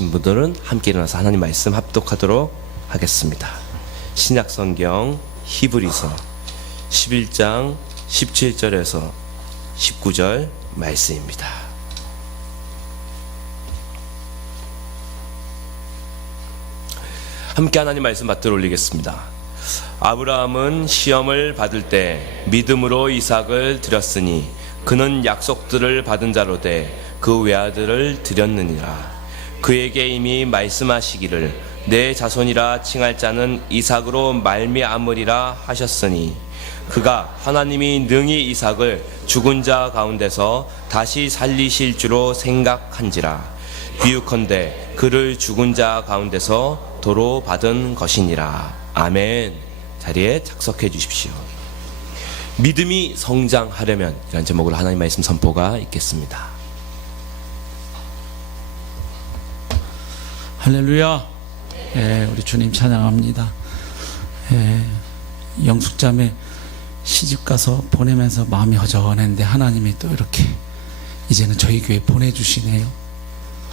되신 분들은 함께 일어나서 하나님 말씀 합독하도록 하겠습니다. 신약성경 히브리서 11장 17절에서 19절 말씀입니다. 함께 하나님 말씀 받들어 올리겠습니다. 아브라함은 시험을 받을 때 믿음으로 이삭을 드렸으니 그는 약속들을 받은 자로 돼 그 외아들을 드렸느니라. 그에게 이미 말씀하시기를 내 자손이라 칭할 자는 이삭으로 말미암으리라 하셨으니 그가 하나님이 능히 이삭을 죽은 자 가운데서 다시 살리실 줄로 생각한지라. 비유컨대 그를 죽은 자 가운데서 도로 받은 것이니라. 아멘. 자리에 착석해 주십시오. 믿음이 성장하려면 이런 제목으로 하나님 말씀 선포가 있겠습니다. 할렐루야. 우리 주님 찬양합니다. 영숙자매 시집가서 보내면서 마음이 허전했는데 하나님이 또 이렇게 이제는 저희 교회 보내주시네요.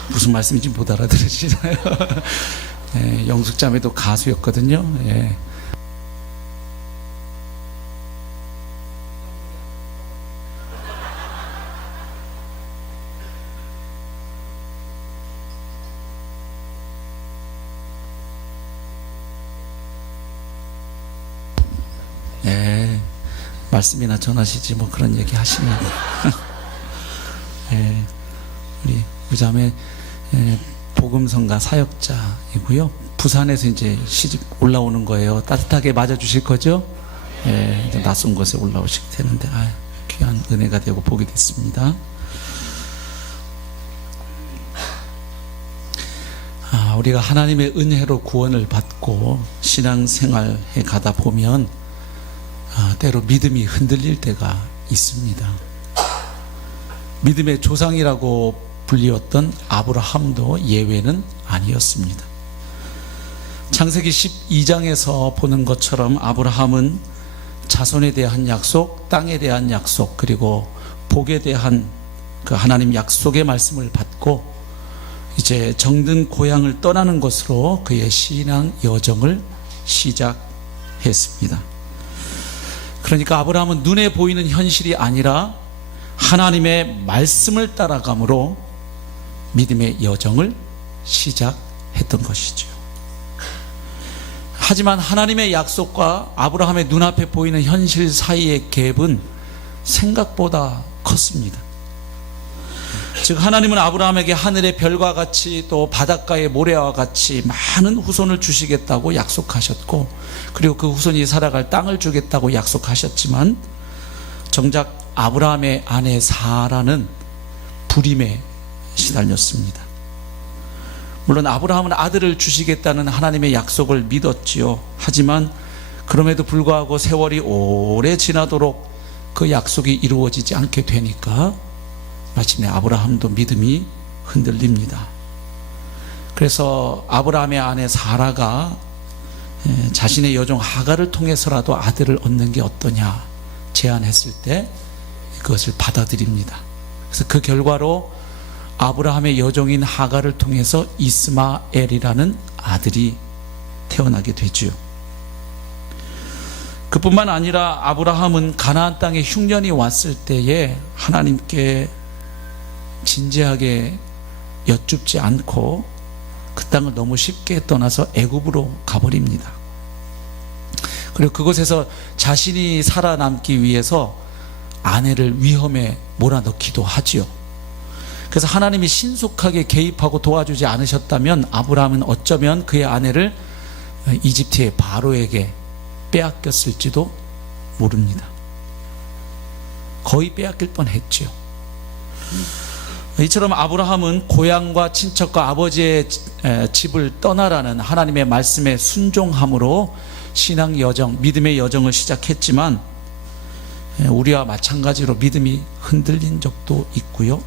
무슨 말씀인지 못 알아들으시나요? 영숙자매도 가수였거든요. 말씀이나 전하시지 뭐 그런 얘기 하시면 우리 의자매 복음성가 사역자이고요. 부산에서 이제 시집 올라오는 거예요. 따뜻하게 맞아주실 거죠? 이제 낯선 곳에 올라오시게 되는데 귀한 은혜가 되고 복이 됐습니다. 우리가 하나님의 은혜로 구원을 받고 신앙생활에 가다 보면 때로 믿음이 흔들릴 때가 있습니다. 믿음의 조상이라고 불리웠던 아브라함도 예외는 아니었습니다. 창세기 12장에서 보는 것처럼 아브라함은 자손에 대한 약속, 땅에 대한 약속, 그리고 복에 대한 그 하나님 약속의 말씀을 받고 이제 정든 고향을 떠나는 것으로 그의 신앙 여정을 시작했습니다. 그러니까 아브라함은 눈에 보이는 현실이 아니라 하나님의 말씀을 따라감으로 믿음의 여정을 시작했던 것이죠. 하지만 하나님의 약속과 아브라함의 눈앞에 보이는 현실 사이의 갭은 생각보다 컸습니다. 즉 하나님은 아브라함에게 하늘의 별과 같이 또 바닷가의 모래와 같이 많은 후손을 주시겠다고 약속하셨고, 그리고 그 후손이 살아갈 땅을 주겠다고 약속하셨지만 정작 아브라함의 아내 사라는 불임에 시달렸습니다. 물론 아브라함은 아들을 주시겠다는 하나님의 약속을 믿었지요. 하지만 그럼에도 불구하고 세월이 오래 지나도록 그 약속이 이루어지지 않게 되니까 마침내 아브라함도 믿음이 흔들립니다. 그래서 아브라함의 아내 사라가 자신의 여종 하갈을 통해서라도 아들을 얻는 게 어떠냐 제안했을 때 그것을 받아들입니다. 그래서 그 결과로 아브라함의 여종인 하갈을 통해서 이스마엘이라는 아들이 태어나게 되죠. 그뿐만 아니라 아브라함은 가나안 땅에 흉년이 왔을 때에 하나님께 진지하게 여쭙지 않고 그 땅을 너무 쉽게 떠나서 애굽으로 가버립니다. 그리고 그곳에서 자신이 살아남기 위해서 아내를 위험에 몰아넣기도 하지요. 그래서 하나님이 신속하게 개입하고 도와주지 않으셨다면 아브라함은 어쩌면 그의 아내를 이집트의 바로에게 빼앗겼을지도 모릅니다. 거의 빼앗길 뻔했죠. 이처럼 아브라함은 고향과 친척과 아버지의 집을 떠나라는 하나님의 말씀에 순종함으로 신앙 여정, 믿음의 여정을 시작했지만 우리와 마찬가지로 믿음이 흔들린 적도 있고요.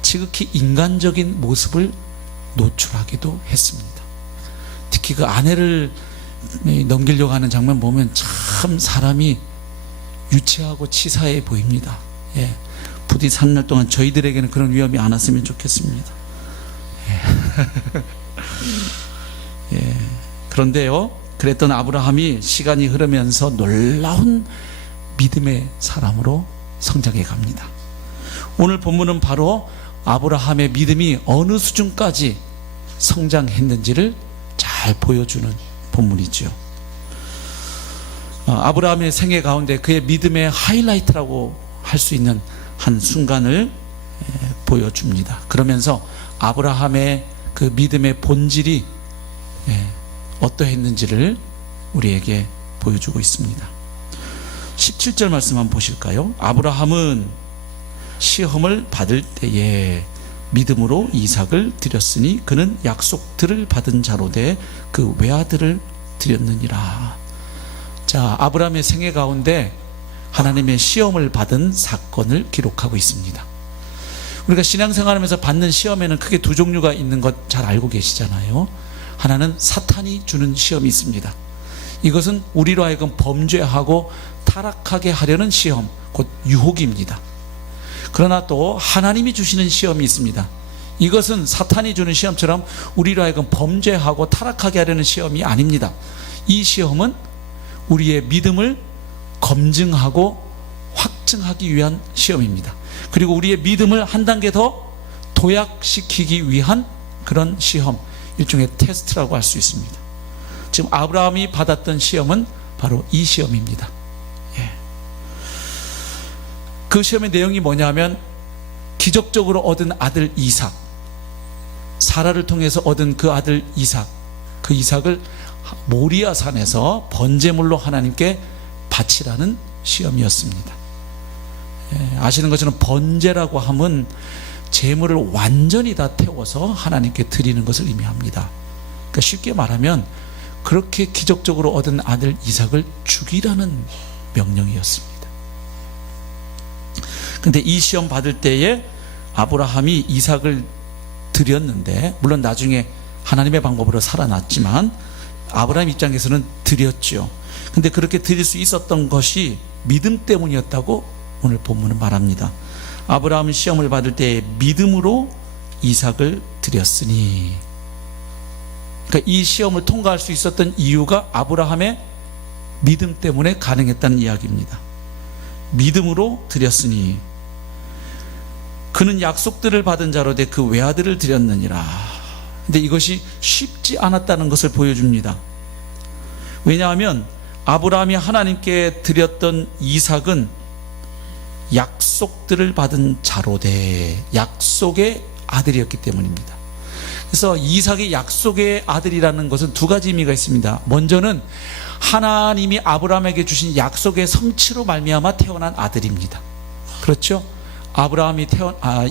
지극히 인간적인 모습을 노출하기도 했습니다. 특히 그 아내를 넘기려고 하는 장면 보면 참 사람이 유치하고 치사해 보입니다. 부디 3년 동안 저희들에게는 그런 위험이 안 왔으면 좋겠습니다. 예, 그런데요, 그랬던 아브라함이 시간이 흐르면서 놀라운 믿음의 사람으로 성장해 갑니다. 오늘 본문은 바로 아브라함의 믿음이 어느 수준까지 성장했는지를 잘 보여주는 본문이죠. 아브라함의 생애 가운데 그의 믿음의 하이라이트라고 할 수 있는 한 순간을 보여줍니다. 그러면서 아브라함의 그 믿음의 본질이 어떠했는지를 우리에게 보여주고 있습니다. 17절 말씀 한번 보실까요? 아브라함은 시험을 받을 때에 믿음으로 이삭을 드렸으니 그는 약속들을 받은 자로 돼 그 외아들을 드렸느니라. 자, 아브라함의 생애 가운데 하나님의 시험을 받은 사건을 기록하고 있습니다. 우리가 신앙생활하면서 받는 시험에는 크게 두 종류가 있는 것 잘 알고 계시잖아요. 하나는 사탄이 주는 시험이 있습니다. 이것은 우리로 하여금 범죄하고 타락하게 하려는 시험, 곧 유혹입니다. 그러나 또 하나님이 주시는 시험이 있습니다. 이것은 사탄이 주는 시험처럼 우리로 하여금 범죄하고 타락하게 하려는 시험이 아닙니다. 이 시험은 우리의 믿음을 검증하고 확증하기 위한 시험입니다. 그리고 우리의 믿음을 한 단계 더 도약시키기 위한 그런 시험, 일종의 테스트라고 할 수 있습니다. 지금 아브라함이 받았던 시험은 바로 이 시험입니다. 그 시험의 내용이 뭐냐면 기적적으로 얻은 아들 이삭, 사라를 통해서 얻은 그 아들 이삭, 그 이삭을 모리아 산에서 번제물로 하나님께 바치라는 시험이었습니다. 아시는 것처럼 번제라고 하면 제물을 완전히 다 태워서 하나님께 드리는 것을 의미합니다. 그러니까 쉽게 말하면 그렇게 기적적으로 얻은 아들 이삭을 죽이라는 명령이었습니다. 근데 이 시험 받을 때에 아브라함이 이삭을 드렸는데, 물론 나중에 하나님의 방법으로 살아났지만 아브라함 입장에서는 드렸죠. 근데 그렇게 드릴 수 있었던 것이 믿음 때문이었다고 오늘 본문은 말합니다. 아브라함은 시험을 받을 때 믿음으로 이삭을 드렸으니, 그러니까 이 시험을 통과할 수 있었던 이유가 아브라함의 믿음 때문에 가능했다는 이야기입니다. 믿음으로 드렸으니 그는 약속들을 받은 자로 돼 그 외아들을 드렸느니라. 근데 이것이 쉽지 않았다는 것을 보여줍니다. 왜냐하면 아브라함이 하나님께 드렸던 이삭은 약속들을 받은 자로 돼 약속의 아들이었기 때문입니다. 그래서 이삭이 약속의 아들이라는 것은 두 가지 의미가 있습니다. 먼저는 하나님이 아브라함에게 주신 약속의 성취로 말미암아 태어난 아들입니다. 그렇죠?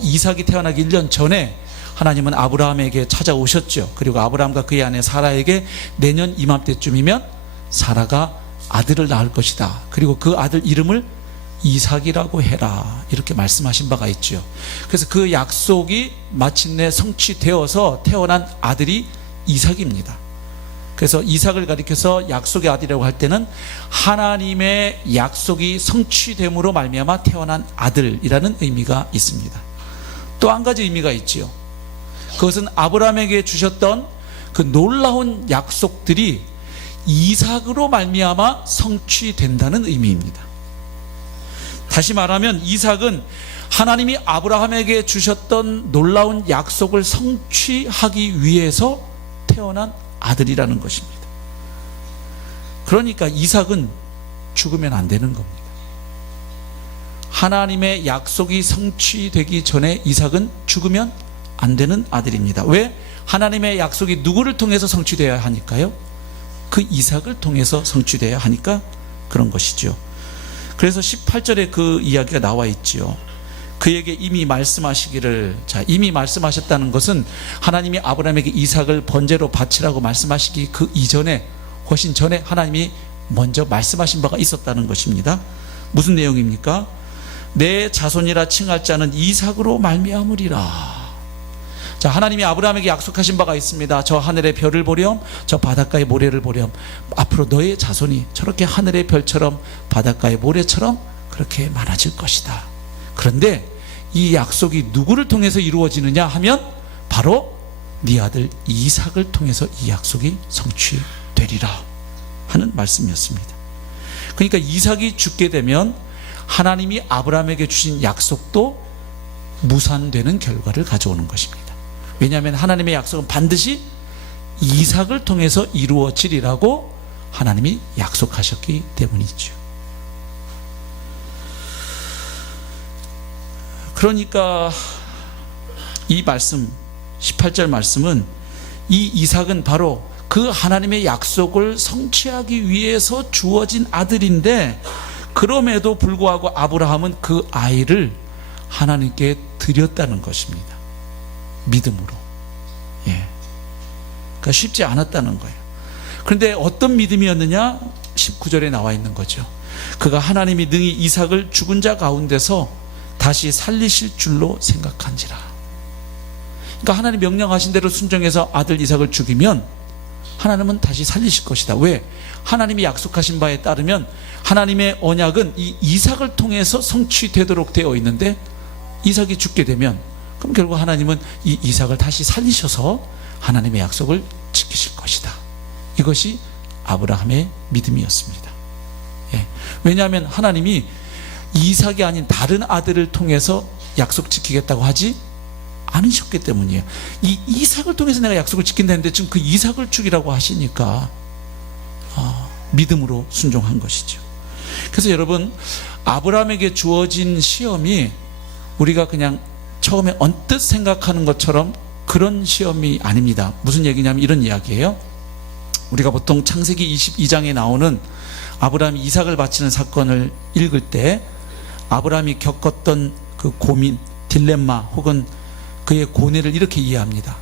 이삭이 태어나기 1년 전에 하나님은 아브라함에게 찾아오셨죠. 그리고 아브라함과 그의 아내 사라에게 내년 이맘때쯤이면 사라가 아들을 낳을 것이다. 그리고 그 아들 이름을 이삭이라고 해라. 이렇게 말씀하신 바가 있죠. 그래서 그 약속이 마침내 성취되어서 태어난 아들이 이삭입니다. 그래서 이삭을 가리켜서 약속의 아들이라고 할 때는 하나님의 약속이 성취됨으로 말미암아 태어난 아들이라는 의미가 있습니다. 또 한 가지 의미가 있지요. 그것은 아브라함에게 주셨던 그 놀라운 약속들이 이삭으로 말미암아 성취된다는 의미입니다. 다시 말하면 이삭은 하나님이 아브라함에게 주셨던 놀라운 약속을 성취하기 위해서 태어난 아들이라는 것입니다. 그러니까 이삭은 죽으면 안 되는 겁니다. 하나님의 약속이 성취되기 전에 이삭은 죽으면 안 되는 아들입니다. 왜? 하나님의 약속이 누구를 통해서 성취되어야 하니까요? 그 이삭을 통해서 성취되어야 하니까 그런 것이죠. 그래서 18절에 그 이야기가 나와 있지요. 그에게 이미 말씀하시기를, 자, 이미 말씀하셨다는 것은 하나님이 아브라함에게 이삭을 번제로 바치라고 말씀하시기 그 이전에, 훨씬 전에 하나님이 먼저 말씀하신 바가 있었다는 것입니다. 무슨 내용입니까? 내 자손이라 칭할 자는 이삭으로 말미암으리라. 자, 하나님이 아브라함에게 약속하신 바가 있습니다. 저 하늘의 별을 보렴, 저 바닷가의 모래를 보렴. 앞으로 너의 자손이 저렇게 하늘의 별처럼 바닷가의 모래처럼 그렇게 많아질 것이다. 그런데 이 약속이 누구를 통해서 이루어지느냐 하면 바로 네 아들 이삭을 통해서 이 약속이 성취되리라 하는 말씀이었습니다. 그러니까 이삭이 죽게 되면 하나님이 아브라함에게 주신 약속도 무산되는 결과를 가져오는 것입니다. 왜냐하면 하나님의 약속은 반드시 이삭을 통해서 이루어지리라고 하나님이 약속하셨기 때문이죠. 그러니까 이 말씀 18절 말씀은 이 이삭은 바로 그 하나님의 약속을 성취하기 위해서 주어진 아들인데, 그럼에도 불구하고 아브라함은 그 아이를 하나님께 드렸다는 것입니다. 믿음으로. 그러니까 쉽지 않았다는 거예요. 그런데 어떤 믿음이었느냐? 19절에 나와 있는 거죠. 그가 하나님이 능히 이삭을 죽은 자 가운데서 다시 살리실 줄로 생각한지라. 그러니까 하나님 명령하신 대로 순종해서 아들 이삭을 죽이면 하나님은 다시 살리실 것이다. 왜? 하나님이 약속하신 바에 따르면 하나님의 언약은 이 이삭을 통해서 성취되도록 되어 있는데, 이삭이 죽게 되면 그럼 결국 하나님은 이 이삭을 다시 살리셔서 하나님의 약속을 지키실 것이다. 이것이 아브라함의 믿음이었습니다. 왜냐하면 하나님이 이삭이 아닌 다른 아들을 통해서 약속 지키겠다고 하지 않으셨기 때문이에요. 이 이삭을 통해서 내가 약속을 지킨다는데 지금 그 이삭을 죽이라고 하시니까 믿음으로 순종한 것이죠. 그래서 여러분, 아브라함에게 주어진 시험이 우리가 그냥 처음에 언뜻 생각하는 것처럼 그런 시험이 아닙니다. 무슨 얘기냐면 이런 이야기예요. 우리가 보통 창세기 22장에 나오는 아브라함이 이삭을 바치는 사건을 읽을 때 아브라함이 겪었던 그 고민, 딜레마 혹은 그의 고뇌를 이렇게 이해합니다.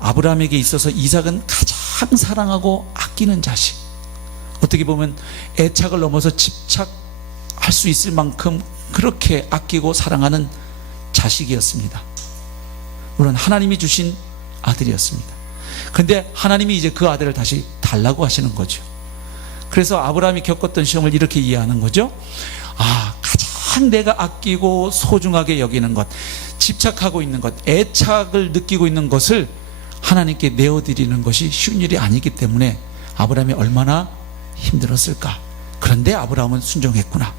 아브라함에게 있어서 이삭은 가장 사랑하고 아끼는 자식, 어떻게 보면 애착을 넘어서 집착할 수 있을 만큼 그렇게 아끼고 사랑하는 자식이었습니다. 물론 하나님이 주신 아들이었습니다. 그런데 하나님이 이제 그 아들을 다시 달라고 하시는 거죠. 그래서 아브라함이 겪었던 시험을 이렇게 이해하는 거죠. 가장 내가 아끼고 소중하게 여기는 것, 집착하고 있는 것, 애착을 느끼고 있는 것을 하나님께 내어드리는 것이 쉬운 일이 아니기 때문에 아브라함이 얼마나 힘들었을까. 그런데 아브라함은 순종했구나.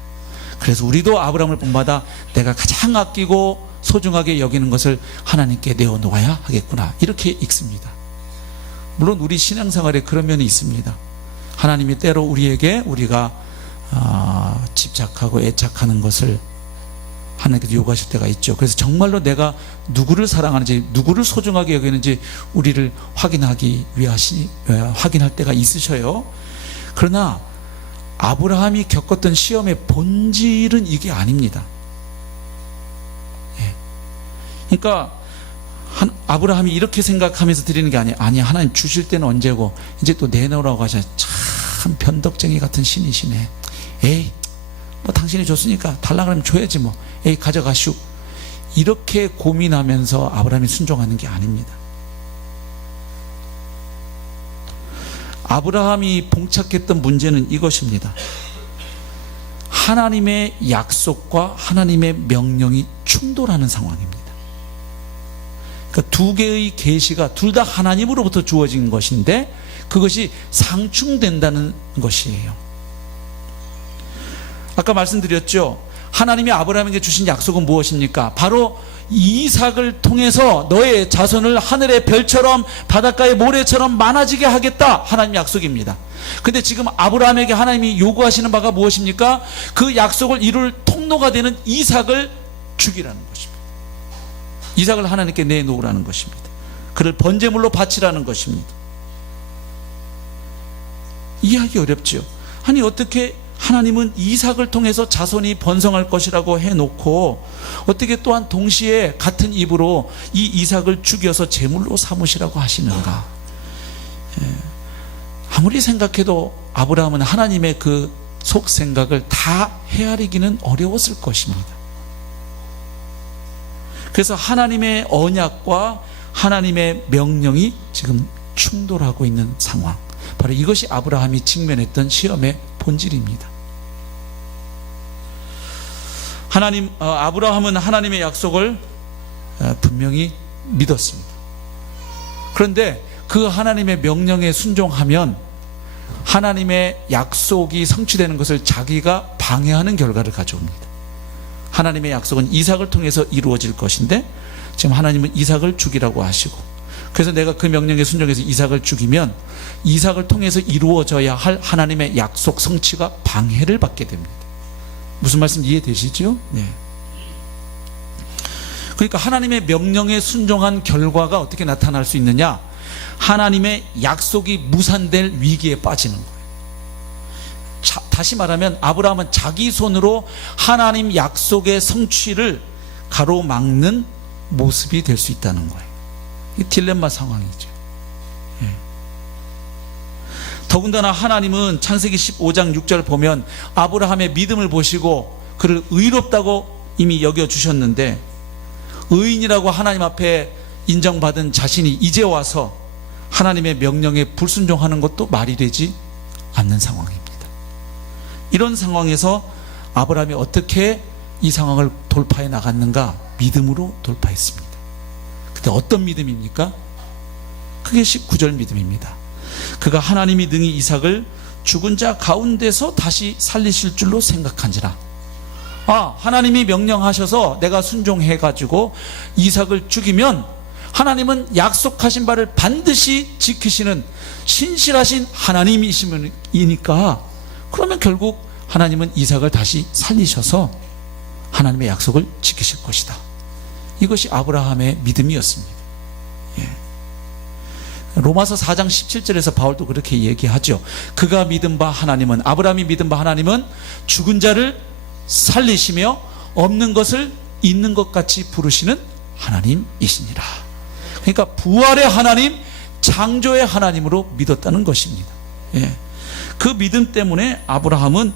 그래서 우리도 아브라함을 본받아 내가 가장 아끼고 소중하게 여기는 것을 하나님께 내어놓아야 하겠구나, 이렇게 읽습니다. 물론 우리 신앙생활에 그런 면이 있습니다. 하나님이 때로 우리에게 우리가 집착하고 애착하는 것을 하나님께서 요구하실 때가 있죠. 그래서 정말로 내가 누구를 사랑하는지, 누구를 소중하게 여기는지 우리를 확인할 때가 있으셔요. 그러나 아브라함이 겪었던 시험의 본질은 이게 아닙니다. 그러니까 아브라함이 이렇게 생각하면서 드리는 게 아니야. 하나님 주실 때는 언제고 이제 또 내놓으라고 하셔. 참 변덕쟁이 같은 신이시네. 에이, 뭐 당신이 줬으니까 달라 그러면 줘야지 뭐. 에이, 가져가시오. 이렇게 고민하면서 아브라함이 순종하는 게 아닙니다. 아브라함이 봉착했던 문제는 이것입니다. 하나님의 약속과 하나님의 명령이 충돌하는 상황입니다. 그러니까 두 개의 계시가 둘 다 하나님으로부터 주어진 것인데 그것이 상충된다는 것이에요. 아까 말씀드렸죠. 하나님이 아브라함에게 주신 약속은 무엇입니까? 바로 이삭을 통해서 너의 자손을 하늘의 별처럼 바닷가의 모래처럼 많아지게 하겠다, 하나님 약속입니다. 근데 지금 아브라함에게 하나님이 요구하시는 바가 무엇입니까? 그 약속을 이룰 통로가 되는 이삭을 죽이라는 것입니다. 이삭을 하나님께 내놓으라는 것입니다. 그를 번제물로 바치라는 것입니다. 이해하기 어렵죠. 아니, 어떻게 하나님은 이삭을 통해서 자손이 번성할 것이라고 해놓고 어떻게 또한 동시에 같은 입으로 이 이삭을 죽여서 제물로 삼으시라고 하시는가? 아무리 생각해도 아브라함은 하나님의 그 속생각을 다 헤아리기는 어려웠을 것입니다. 그래서 하나님의 언약과 하나님의 명령이 지금 충돌하고 있는 상황, 바로 이것이 아브라함이 직면했던 시험의 본질입니다. 아브라함은 하나님의 약속을 분명히 믿었습니다. 그런데 그 하나님의 명령에 순종하면 하나님의 약속이 성취되는 것을 자기가 방해하는 결과를 가져옵니다. 하나님의 약속은 이삭을 통해서 이루어질 것인데 지금 하나님은 이삭을 죽이라고 하시고, 그래서 내가 그 명령에 순종해서 이삭을 죽이면 이삭을 통해서 이루어져야 할 하나님의 약속 성취가 방해를 받게 됩니다. 무슨 말씀 이해되시죠? 네. 그러니까 하나님의 명령에 순종한 결과가 어떻게 나타날 수 있느냐? 하나님의 약속이 무산될 위기에 빠지는 거예요. 다시 말하면 아브라함은 자기 손으로 하나님 약속의 성취를 가로막는 모습이 될 수 있다는 거예요. 이 딜레마 상황이죠. 예. 더군다나 하나님은 창세기 15장 6절 보면 아브라함의 믿음을 보시고 그를 의롭다고 이미 여겨주셨는데, 의인이라고 하나님 앞에 인정받은 자신이 이제 와서 하나님의 명령에 불순종하는 것도 말이 되지 않는 상황입니다. 이런 상황에서 아브라함이 어떻게 이 상황을 돌파해 나갔는가? 믿음으로 돌파했습니다. 근데 어떤 믿음입니까? 그게 19절 믿음입니다. 그가 하나님이 능히 이삭을 죽은 자 가운데서 다시 살리실 줄로 생각한지라. 하나님이 명령하셔서 내가 순종해가지고 이삭을 죽이면 하나님은 약속하신 바를 반드시 지키시는 신실하신 하나님이시니까, 그러면 결국 하나님은 이삭을 다시 살리셔서 하나님의 약속을 지키실 것이다. 이것이 아브라함의 믿음이었습니다. 예. 로마서 4장 17절에서 바울도 그렇게 얘기하죠. 그가 믿은 바 하나님은, 아브라함이 믿은 바 하나님은 죽은 자를 살리시며 없는 것을 있는 것 같이 부르시는 하나님이시니라. 그러니까 부활의 하나님, 창조의 하나님으로 믿었다는 것입니다. 예. 그 믿음 때문에 아브라함은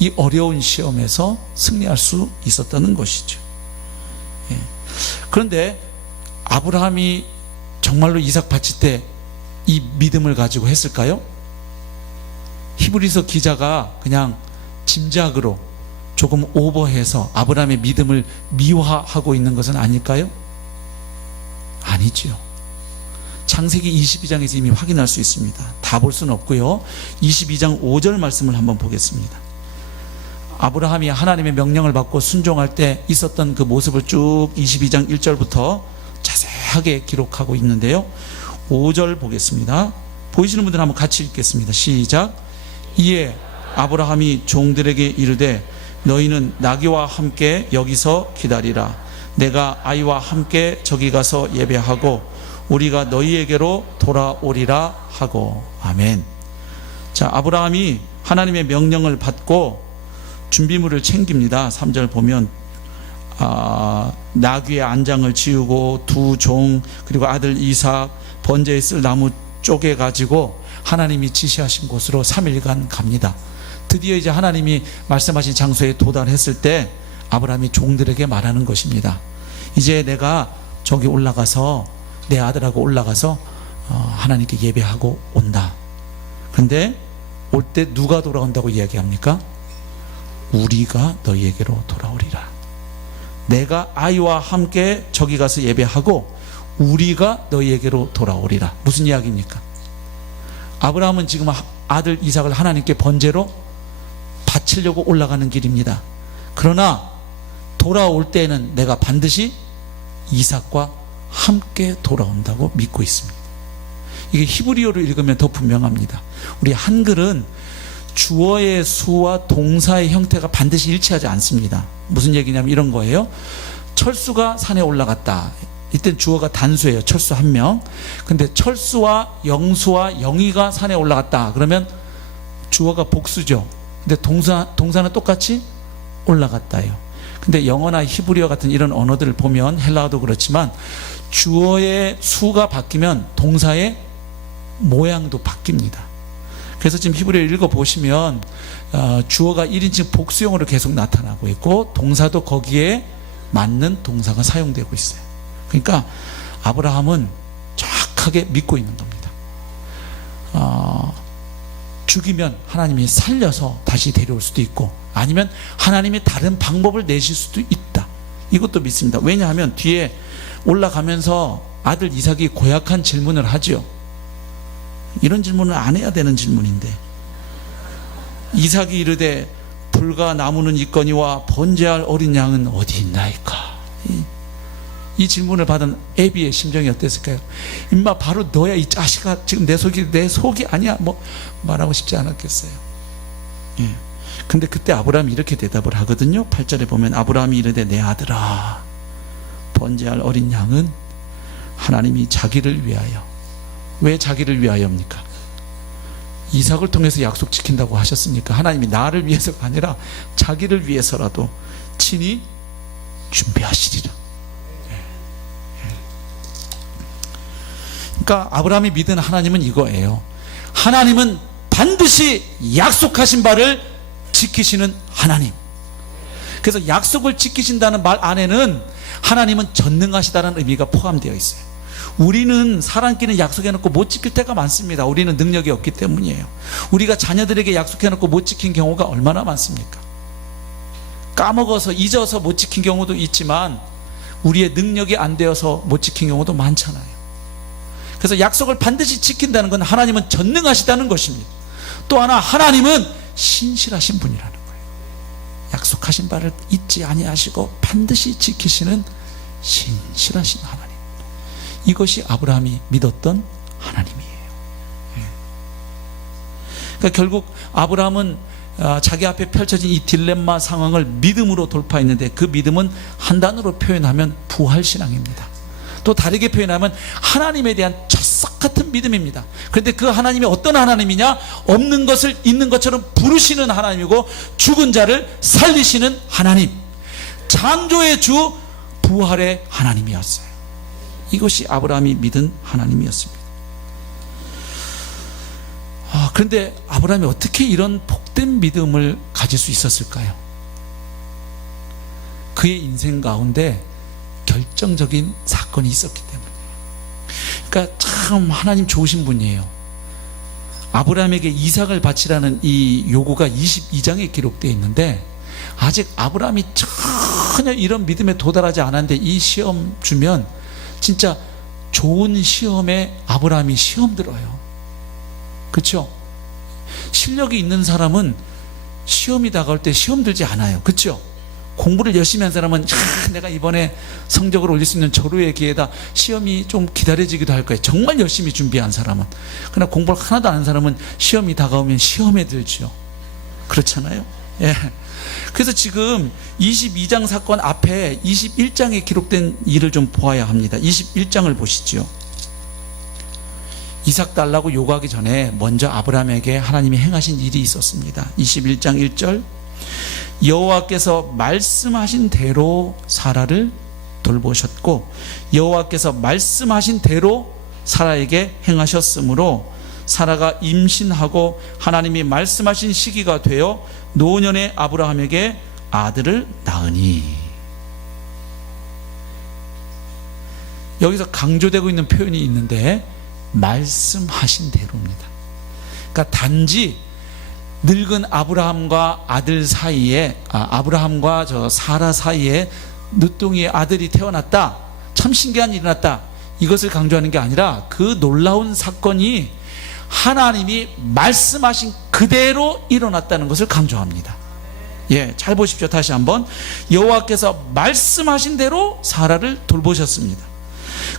이 어려운 시험에서 승리할 수 있었다는 것이죠. 예. 그런데 아브라함이 정말로 이삭 바칠 때 이 믿음을 가지고 했을까요? 히브리서 기자가 그냥 짐작으로 조금 오버해서 아브라함의 믿음을 미화하고 있는 것은 아닐까요? 아니지요. 창세기 22장에서 이미 확인할 수 있습니다. 다 볼 수는 없고요. 22장 5절 말씀을 한번 보겠습니다. 아브라함이 하나님의 명령을 받고 순종할 때 있었던 그 모습을 쭉 22장 1절부터 자세하게 기록하고 있는데요. 5절 보겠습니다. 보이시는 분들 한번 같이 읽겠습니다. 시작. 이에 아브라함이 종들에게 이르되 너희는 나귀와 함께 여기서 기다리라. 내가 아이와 함께 저기 가서 예배하고 우리가 너희에게로 돌아오리라 하고. 아멘. 자, 아브라함이 하나님의 명령을 받고 준비물을 챙깁니다. 3절 보면 나귀의 안장을 지우고 두 종 그리고 아들 이삭 번제에 쓸 나무 쪼개 가지고 하나님이 지시하신 곳으로 3일간 갑니다. 드디어 이제 하나님이 말씀하신 장소에 도달했을 때 아브라함이 종들에게 말하는 것입니다. 이제 내가 저기 올라가서 내 아들하고 올라가서 하나님께 예배하고 온다. 그런데 올 때 누가 돌아온다고 이야기합니까? 우리가 너희에게로 돌아오리라. 내가 아이와 함께 저기 가서 예배하고 우리가 너희에게로 돌아오리라. 무슨 이야기입니까? 아브라함은 지금 아들 이삭을 하나님께 번제로 바치려고 올라가는 길입니다. 그러나 돌아올 때에는 내가 반드시 이삭과 함께 돌아온다고 믿고 있습니다. 이게 히브리어로 읽으면 더 분명합니다. 우리 한글은 주어의 수와 동사의 형태가 반드시 일치하지 않습니다. 무슨 얘기냐면 이런 거예요. 철수가 산에 올라갔다. 이땐 주어가 단수예요. 철수 한 명. 근데 철수와 영수와 영희가 산에 올라갔다. 그러면 주어가 복수죠. 근데 동사는 똑같이 올라갔다예요. 근데 영어나 히브리어 같은 이런 언어들을 보면 헬라어도 그렇지만 주어의 수가 바뀌면 동사의 모양도 바뀝니다. 그래서 지금 히브리어 읽어보시면 주어가 1인칭 복수형으로 계속 나타나고 있고 동사도 거기에 맞는 동사가 사용되고 있어요. 그러니까 아브라함은 정확하게 믿고 있는 겁니다. 죽이면 하나님이 살려서 다시 데려올 수도 있고 아니면 하나님이 다른 방법을 내실 수도 있다. 이것도 믿습니다. 왜냐하면 뒤에 올라가면서 아들 이삭이 고약한 질문을 하죠. 이런 질문을 안 해야 되는 질문인데, 이삭이 이르되 불과 나무는 있거니와 번제할 어린 양은 어디 있나이까. 이 질문을 받은 애비의 심정이 어땠을까요? 임마 바로 너야 이 자식아, 지금 내 속이 아니야, 뭐 말하고 싶지 않았겠어요. 예. 근데 그때 아브라함이 이렇게 대답을 하거든요. 8절에 보면 아브라함이 이르되 내 아들아, 번제할 어린 양은 하나님이 자기를 위하여. 왜 자기를 위하여입니까? 이삭을 통해서 약속 지킨다고 하셨으니까 하나님이 나를 위해서가 아니라 자기를 위해서라도 친히 준비하시리라. 그러니까 아브라함이 믿은 하나님은 이거예요. 하나님은 반드시 약속하신 바를 지키시는 하나님. 그래서 약속을 지키신다는 말 안에는 하나님은 전능하시다는 의미가 포함되어 있어요. 우리는 사람끼리는 약속해놓고 못 지킬 때가 많습니다. 우리는 능력이 없기 때문이에요. 우리가 자녀들에게 약속해놓고 못 지킨 경우가 얼마나 많습니까? 까먹어서 잊어서 못 지킨 경우도 있지만 우리의 능력이 안 되어서 못 지킨 경우도 많잖아요. 그래서 약속을 반드시 지킨다는 건 하나님은 전능하시다는 것입니다. 또 하나, 하나님은 신실하신 분이라는 거예요. 약속하신 바를 잊지 아니하시고 반드시 지키시는 신실하신 하나님. 이것이 아브라함이 믿었던 하나님이에요. 그러니까 결국 아브라함은 자기 앞에 펼쳐진 이 딜레마 상황을 믿음으로 돌파했는데, 그 믿음은 한 단어로 표현하면 부활신앙입니다. 또 다르게 표현하면 하나님에 대한 철석 같은 믿음입니다. 그런데 그 하나님이 어떤 하나님이냐? 없는 것을 있는 것처럼 부르시는 하나님이고 죽은 자를 살리시는 하나님, 창조의 주, 부활의 하나님이었어요. 이것이 아브라함이 믿은 하나님이었습니다. 그런데 아브라함이 어떻게 이런 복된 믿음을 가질 수 있었을까요? 그의 인생 가운데 결정적인 사건이 있었기 때문에. 그러니까 참 하나님 좋으신 분이에요. 아브라함에게 이삭을 바치라는 이 요구가 22장에 기록되어 있는데, 아직 아브라함이 전혀 이런 믿음에 도달하지 않았는데 이 시험 주면 진짜 좋은 시험에 아브라함이 시험 들어요. 그렇죠? 실력이 있는 사람은 시험이 다가올 때 시험 들지 않아요. 그렇죠? 공부를 열심히 한 사람은 내가 이번에 성적을 올릴 수 있는 절호의 기회다, 시험이 좀 기다려지기도 할 거예요. 정말 열심히 준비한 사람은. 그러나 공부를 하나도 안 한 사람은 시험이 다가오면 시험에 들죠. 그렇잖아요. 예. 그래서 지금 22장 사건 앞에 21장에 기록된 일을 좀 보아야 합니다. 21장을 보시죠. 이삭 달라고 요구하기 전에 먼저 아브라함에게 하나님이 행하신 일이 있었습니다. 21장 1절, 여호와께서 말씀하신 대로 사라를 돌보셨고 여호와께서 말씀하신 대로 사라에게 행하셨으므로 사라가 임신하고 하나님이 말씀하신 시기가 되어 노년의 아브라함에게 아들을 낳으니. 여기서 강조되고 있는 표현이 있는데 말씀하신 대로입니다. 그러니까 단지 늙은 아브라함과 아들 사이에, 아브라함과 저 사라 사이에 늦둥이의 아들이 태어났다, 참 신기한 일이 났다, 이것을 강조하는 게 아니라 그 놀라운 사건이 하나님이 말씀하신 그대로 일어났다는 것을 강조합니다. 예, 잘 보십시오. 다시 한번. 여호와께서 말씀하신 대로 사라를 돌보셨습니다.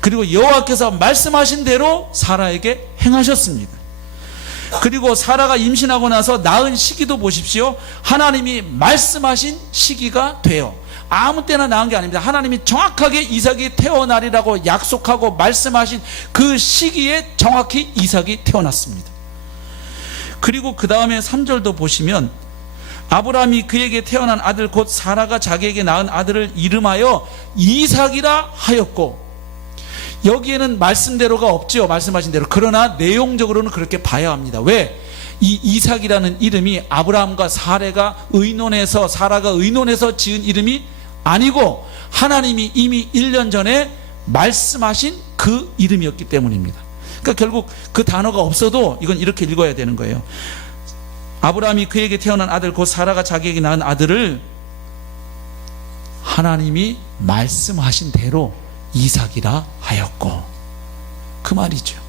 그리고 여호와께서 말씀하신 대로 사라에게 행하셨습니다. 그리고 사라가 임신하고 나서 낳은 시기도 보십시오. 하나님이 말씀하신 시기가 돼요. 아무 때나 낳은 게 아닙니다. 하나님이 정확하게 이삭이 태어나리라고 약속하고 말씀하신 그 시기에 정확히 이삭이 태어났습니다. 그리고 그 다음에 3절도 보시면 아브라함이 그에게 태어난 아들 곧 사라가 자기에게 낳은 아들을 이름하여 이삭이라 하였고, 여기에는 말씀대로가 없죠. 말씀하신 대로. 그러나 내용적으로는 그렇게 봐야 합니다. 왜? 이 이삭이라는 이름이 아브라함과 사라가 의논해서 지은 이름이 아니고 하나님이 이미 1년 전에 말씀하신 그 이름이었기 때문입니다. 그러니까 결국 그 단어가 없어도 이건 이렇게 읽어야 되는 거예요. 아브라함이 그에게 태어난 아들 곧 사라가 자기에게 낳은 아들을 하나님이 말씀하신 대로 이삭이라 하였고, 그 말이죠.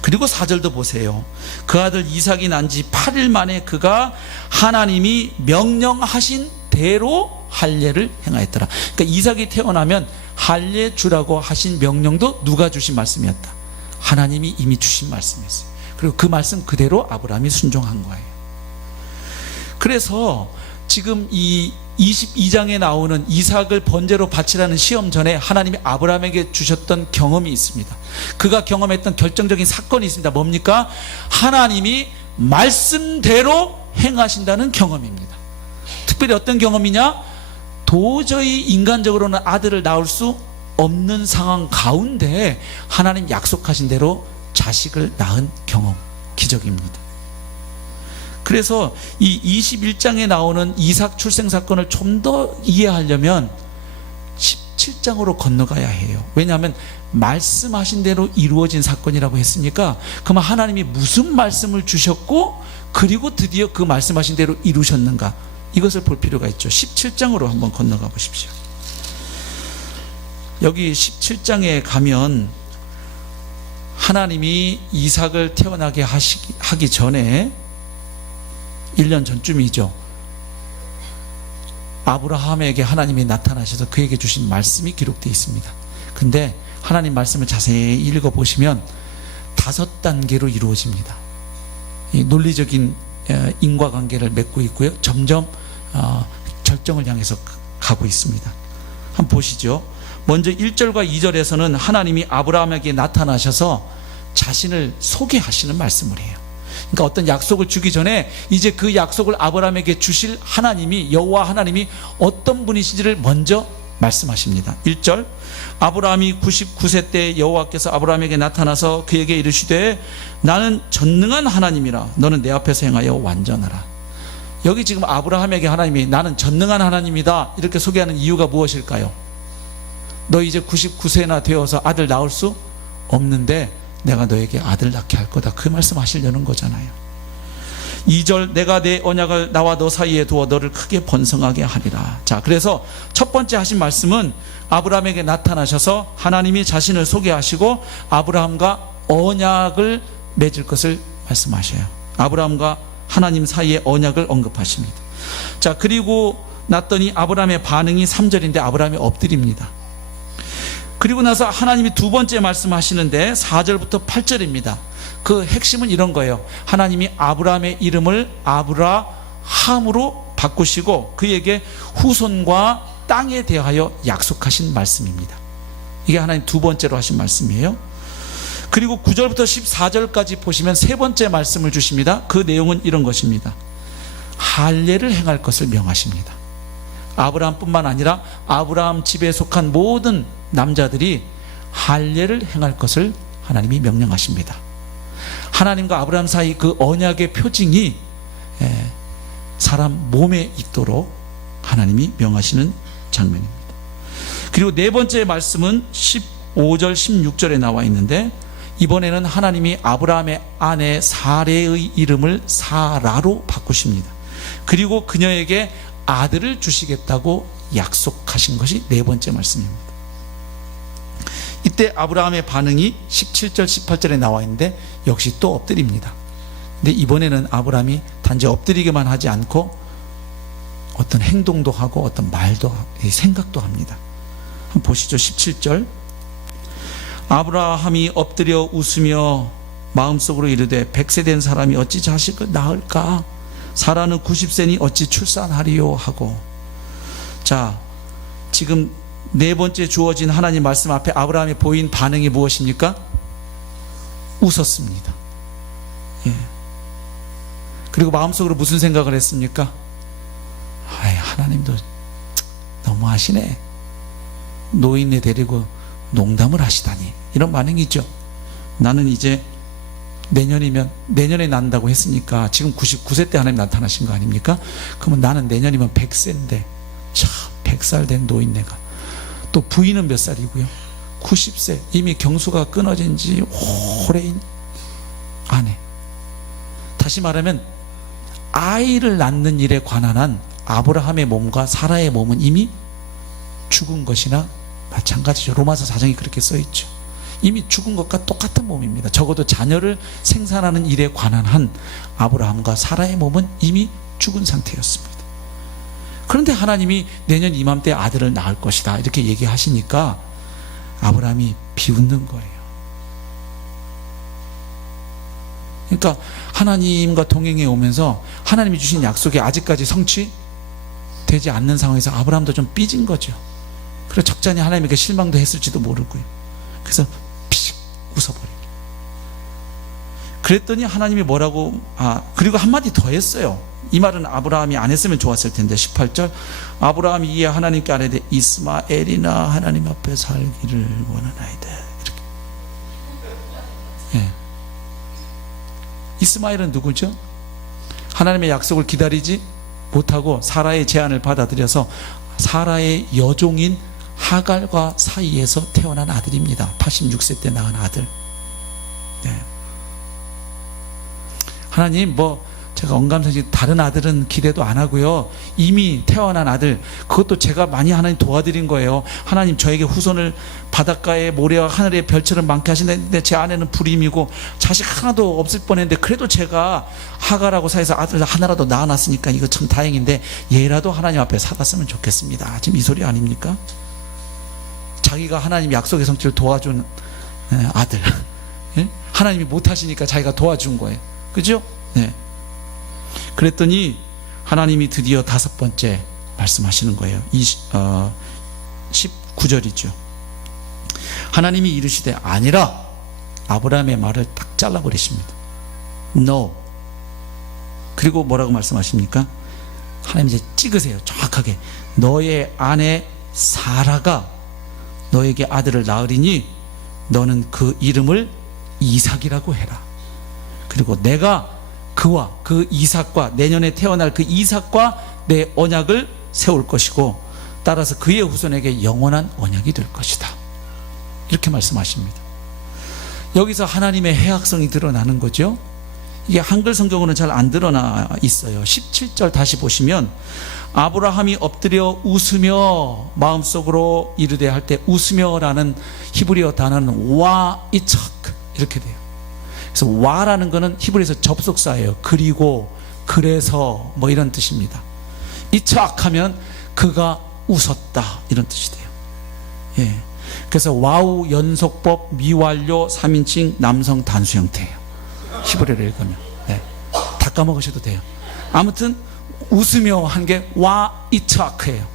그리고 4절도 보세요. 그 아들 이삭이 난 지 8일 만에 그가 하나님이 명령하신 대로 할례를 행하였더라. 그러니까 이삭이 태어나면 할례 주라고 하신 명령도 누가 주신 말씀이었다? 하나님이 이미 주신 말씀이었어요. 그리고 그 말씀 그대로 아브라함이 순종한 거예요. 그래서 지금 이 22장에 나오는 이삭을 번제로 바치라는 시험 전에 하나님이 아브라함에게 주셨던 경험이 있습니다. 그가 경험했던 결정적인 사건이 있습니다. 뭡니까? 하나님이 말씀대로 행하신다는 경험입니다. 특별히 어떤 경험이냐? 도저히 인간적으로는 아들을 낳을 수 없는 상황 가운데 하나님 약속하신 대로 자식을 낳은 경험, 기적입니다. 그래서 이 21장에 나오는 이삭 출생 사건을 좀 더 이해하려면 17장으로 건너가야 해요. 왜냐하면 말씀하신 대로 이루어진 사건이라고 했으니까, 그러면 하나님이 무슨 말씀을 주셨고 그리고 드디어 그 말씀하신 대로 이루셨는가, 이것을 볼 필요가 있죠. 17장으로 한번 건너가 보십시오. 여기 17장에 가면 하나님이 이삭을 태어나게 하기 전에 1년 전쯤이죠. 아브라함에게 하나님이 나타나셔서 그에게 주신 말씀이 기록되어 있습니다. 근데 하나님 말씀을 자세히 읽어보시면 5단계로 이루어집니다. 이 논리적인 인과관계를 맺고 있고요. 점점 절정을 향해서 가고 있습니다. 한번 보시죠. 먼저 1절과 2절에서는 하나님이 아브라함에게 나타나셔서 자신을 소개하시는 말씀을 해요. 그러니까 어떤 약속을 주기 전에 이제 그 약속을 아브라함에게 주실 하나님이, 여호와 하나님이 어떤 분이신지를 먼저 말씀하십니다. 1절, 아브라함이 99세 때 여호와께서 아브라함에게 나타나서 그에게 이르시되 나는 전능한 하나님이라 너는 내 앞에서 행하여 완전하라. 여기 지금 아브라함에게 하나님이 나는 전능한 하나님이다 이렇게 소개하는 이유가 무엇일까요? 너 이제 99세나 되어서 아들 낳을 수 없는데 내가 너에게 아들 낳게 할 거다, 그 말씀 하시려는 거잖아요. 2절, 내가 내 언약을 나와 너 사이에 두어 너를 크게 번성하게 하리라. 자, 그래서 첫 번째 하신 말씀은 아브라함에게 나타나셔서 하나님이 자신을 소개하시고 아브라함과 언약을 맺을 것을 말씀하셔요. 아브라함과 하나님 사이의 언약을 언급하십니다. 자, 그리고 났더니 아브라함의 반응이 3절인데 아브라함이 엎드립니다. 그리고 나서 하나님이 두 번째 말씀하시는데 4절부터 8절입니다. 그 핵심은 이런 거예요. 하나님이 아브라함의 이름을 아브라함으로 바꾸시고 그에게 후손과 땅에 대하여 약속하신 말씀입니다. 이게 하나님 두 번째로 하신 말씀이에요. 그리고 9절부터 14절까지 보시면 세 번째 말씀을 주십니다. 그 내용은 이런 것입니다. 할례를 행할 것을 명하십니다. 아브라함뿐만 아니라 아브라함 집에 속한 모든 남자들이 할례를 행할 것을 하나님이 명령하십니다. 하나님과 아브라함 사이 그 언약의 표징이 사람 몸에 있도록 하나님이 명하시는 장면입니다. 그리고 네 번째 말씀은 15절 16절에 나와 있는데, 이번에는 하나님이 아브라함의 아내 사레의 이름을 사라로 바꾸십니다. 그리고 그녀에게 아들을 주시겠다고 약속하신 것이 네 번째 말씀입니다. 이때 아브라함의 반응이 17절 18절에 나와 있는데 역시 또 엎드립니다. 근데 이번에는 아브라함이 단지 엎드리기만 하지 않고 어떤 행동도 하고 어떤 말도 생각도 합니다. 한번 보시죠. 17절, 아브라함이 엎드려 웃으며 마음속으로 이르되 100세 된 사람이 어찌 자식을 낳을까? 사라는 90세니 어찌 출산하리요 하고. 자, 지금 네 번째 주어진 하나님 말씀 앞에 아브라함이 보인 반응이 무엇입니까? 웃었습니다. 예. 그리고 마음속으로 무슨 생각을 했습니까? 아이, 하나님도 너무하시네. 노인네 데리고 농담을 하시다니. 이런 반응이죠. 나는 이제 내년에 난다고 했으니까 지금 99세 때 하나님 나타나신 거 아닙니까? 그러면 나는 내년이면 100세인데 참 100살 된 노인네가, 또 부인은 몇 살이고요? 90세, 이미 경수가 끊어진 지 오래인 아내. 다시 말하면 아이를 낳는 일에 관한 한 아브라함의 몸과 사라의 몸은 이미 죽은 것이나 마찬가지죠. 로마서 4장이 그렇게 써 있죠. 이미 죽은 것과 똑같은 몸입니다. 적어도 자녀를 생산하는 일에 관한 한 아브라함과 사라의 몸은 이미 죽은 상태였습니다. 그런데 하나님이 내년 이맘때 아들을 낳을 것이다 이렇게 얘기하시니까 아브라함이 비웃는 거예요. 그러니까 하나님과 동행해 오면서 하나님이 주신 약속이 아직까지 성취되지 않는 상황에서 아브라함도 좀 삐진 거죠. 그래서 적잖이 하나님에게 실망도 했을지도 모르고요. 그래서 피식 웃어버리고. 그랬더니 하나님이 뭐라고 그리고 한마디 더 했어요. 이 말은 아브라함이 안 했으면 좋았을 텐데 18절 아브라함이 이에 하나님께 아뢰되 이스마엘이나 하나님 앞에 살기를 원하나이다. 이렇게. 예. 이스마엘은 누구죠? 하나님의 약속을 기다리지 못하고 사라의 제안을 받아들여서 사라의 여종인 하갈과 사이에서 태어난 아들입니다. 86세 때 낳은 아들. 네. 하나님 제가 언감생심 다른 아들은 기대도 안 하고요. 이미 태어난 아들 그것도 제가 많이 하나님 도와드린 거예요. 하나님 저에게 후손을 바닷가의 모래와 하늘의 별처럼 많게 하신다는데 제 아내는 불임이고 자식 하나도 없을 뻔했는데 그래도 제가 하갈하고 사이에서 아들 하나라도 낳아놨으니까 이거 참 다행인데 얘라도 하나님 앞에 살았으면 좋겠습니다. 지금 이 소리 아닙니까? 자기가 하나님 약속의 성취를 도와준 아들. 하나님이 못하시니까 자기가 도와준 거예요. 그죠? 네. 그랬더니 하나님이 드디어 5번째 말씀하시는 거예요. 19절이죠. 하나님이 이르시되 아니라 아브라함의 말을 딱 잘라버리십니다. No. 그리고 뭐라고 말씀하십니까? 하나님 이제 찍으세요. 정확하게. 너의 아내 사라가 너에게 아들을 낳으리니 너는 그 이름을 이삭이라고 해라. 그리고 내가 그와 그 이삭과 내년에 태어날 그 이삭과 내 언약을 세울 것이고 따라서 그의 후손에게 영원한 언약이 될 것이다. 이렇게 말씀하십니다. 여기서 하나님의 해악성이 드러나는 거죠. 이게 한글 성경으로는 잘 안 드러나 있어요. 17절 다시 보시면 아브라함이 엎드려 웃으며 마음속으로 이르되 할 때 웃으며라는 히브리어 단어는 와 이척 이렇게 돼요. 그래서 와라는 거는 히브리에서 접속사예요. 그리고 그래서 이런 뜻입니다. 이척하면 그가 웃었다 이런 뜻이 돼요. 예. 그래서 와우 연속법 미완료 3인칭 남성 단수 형태예요. 히브리어를 읽으면. 네. 다 까먹으셔도 돼요. 아무튼 웃으며 한 게 와 이척해요.